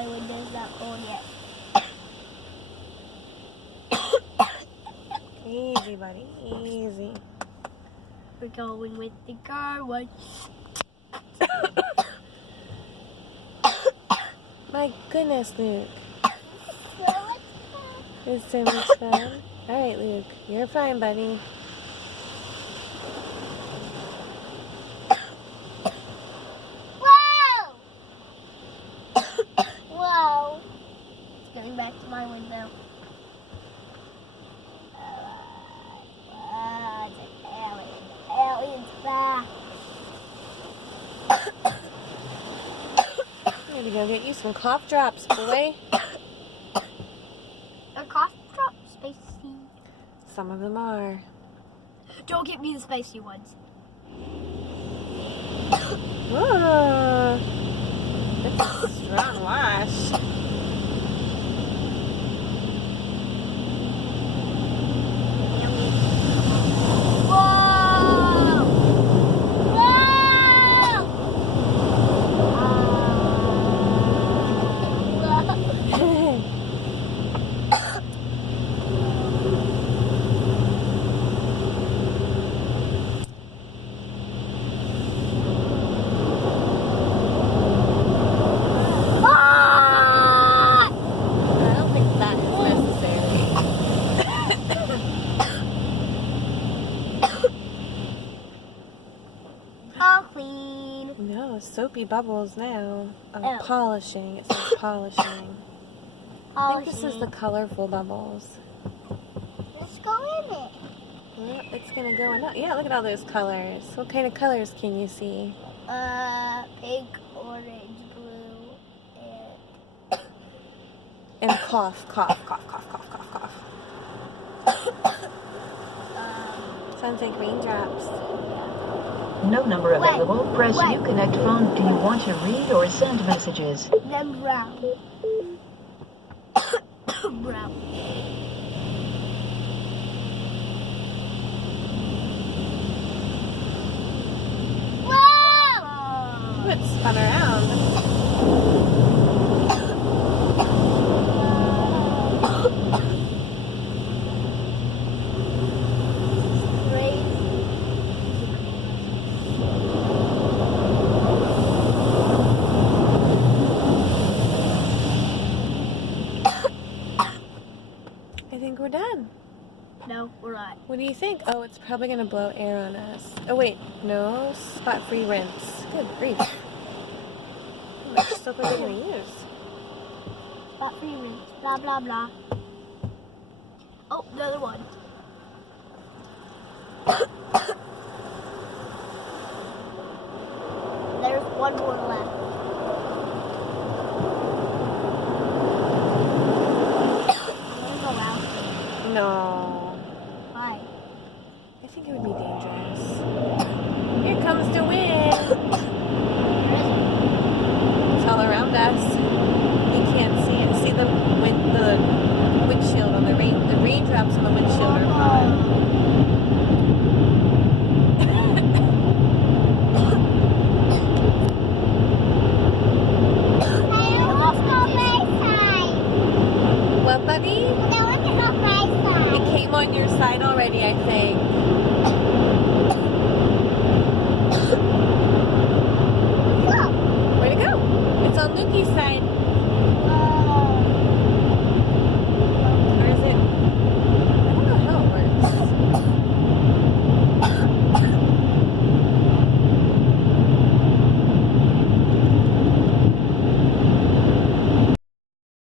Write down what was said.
my window's not cold yet. Easy, buddy. Easy. We're going with the car wash. My goodness, Luke. It's so much fun. All right, Luke. You're fine, buddy. Whoa! Whoa! It's going back to my window. It's an alien. The alien's back. I'm gonna go get you some cough drops, boy. A cough drop, spacey. Some of them are. Don't get me the spicy ones. Whoa. That's a strong wash. All clean. No, soapy bubbles now. Oh. Polishing. It says polishing. I think this is the colorful bubbles. Let's go in it. Well, it's gonna go in. Yeah, look at all those colors. What kind of colors can you see? Pink, orange, blue, And cough, cough, cough, cough, cough, cough, cough. Sounds like raindrops. No number Wet. available. Press Wet. Uconnect phone. Do you want to read or send messages? then brown. Brown. Whoa! Ooh, it spun around. I think we're done. No, we're not. What do you think? Oh, it's probably gonna blow air on us. Oh wait, no, spot-free rinse. Good grief. How much soap are they gonna use? Spot free rinse. Blah blah blah. Oh, another one. There's one more left. I'm gonna go out. No. Why? I think it would be dangerous. Here comes the wind. There isn't. It's all around us. You can't see it. See the windshield on the raindrops on the windshield.